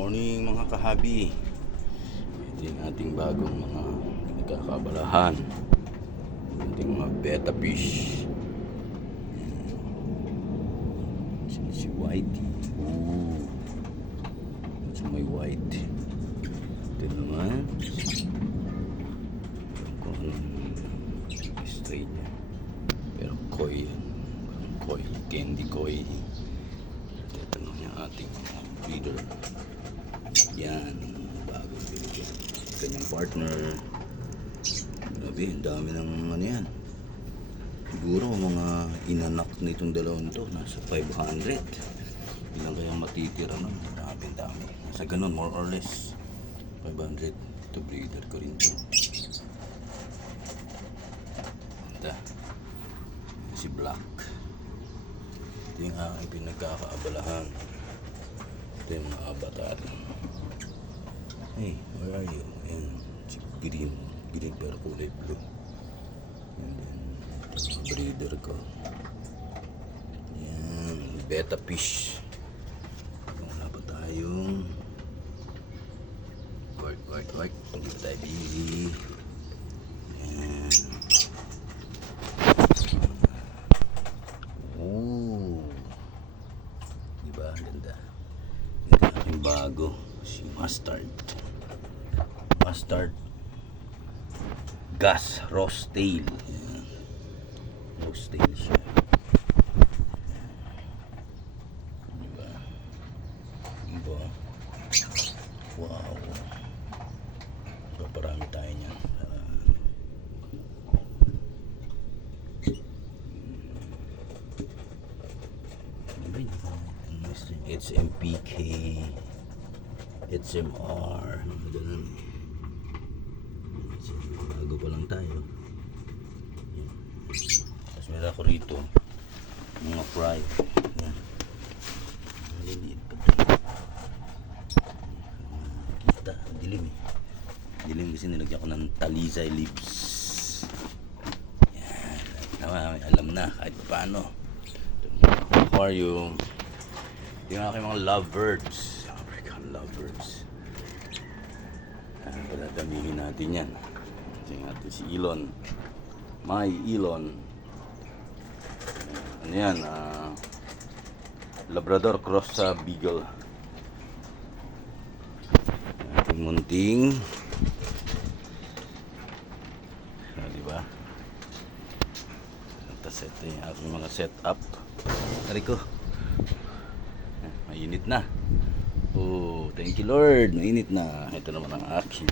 Morning mga kahabi. Ito yung ating bagong mga pinagkakabalahan. Ating mga betta fish. Si Whitey. Ooh. Ito may white. Ito naman. Kung anong straight niya. Pero koi yan. Koi. Candy koi. Ito naman yung ating breeder. Yan, bago binigyan. Kanyang partner. Grabe, ang dami ng ano yan. Siguro mga inanak nitong dalawang to, nasa 500. Ilan kayang matitira nun? Grabe, ang dami. Nasa ganun, more or less. 500. Ito, breeder ko rin to. Ito. Si Black. Ito yung aking pinagkakaabalahan. Ito yung mga avatar. Hey, where are you? Ayan, si green. Green pero kulay blue. And then, ito yung breeder ko. Ayan, betta fish. Wala pa tayong work. Hindi pa tayo bili. Ayan. Oh. Diba? Ganda. Ito yung aking bago. Si Mustard Gas Roast Tail. Ayan. Roast Tail siya. Diba? Diba? Wow. So parami tayo niyan. It's MPK, HMR, ganun. Bago pa lang tayo. Yan. Tapos meron ako rito mga fry. Yan. Maliliit pa ito. Kita, dilim eh. Dilim kasi nilagyan ko ng talizay leaves. Yan. Alam na kahit paano. How are you? Yung aking mga lovebirds. African lovebirds. Padadamihin natin yan. Tingnan natin si Elon. My Elon. Ano yan? Labrador cross sa Beagle. Ating munting. Diba? Tapos ito yung ating mga setup. Tariko. Mainit na. Oh, thank you Lord. Mainit na. Ito naman ang akin.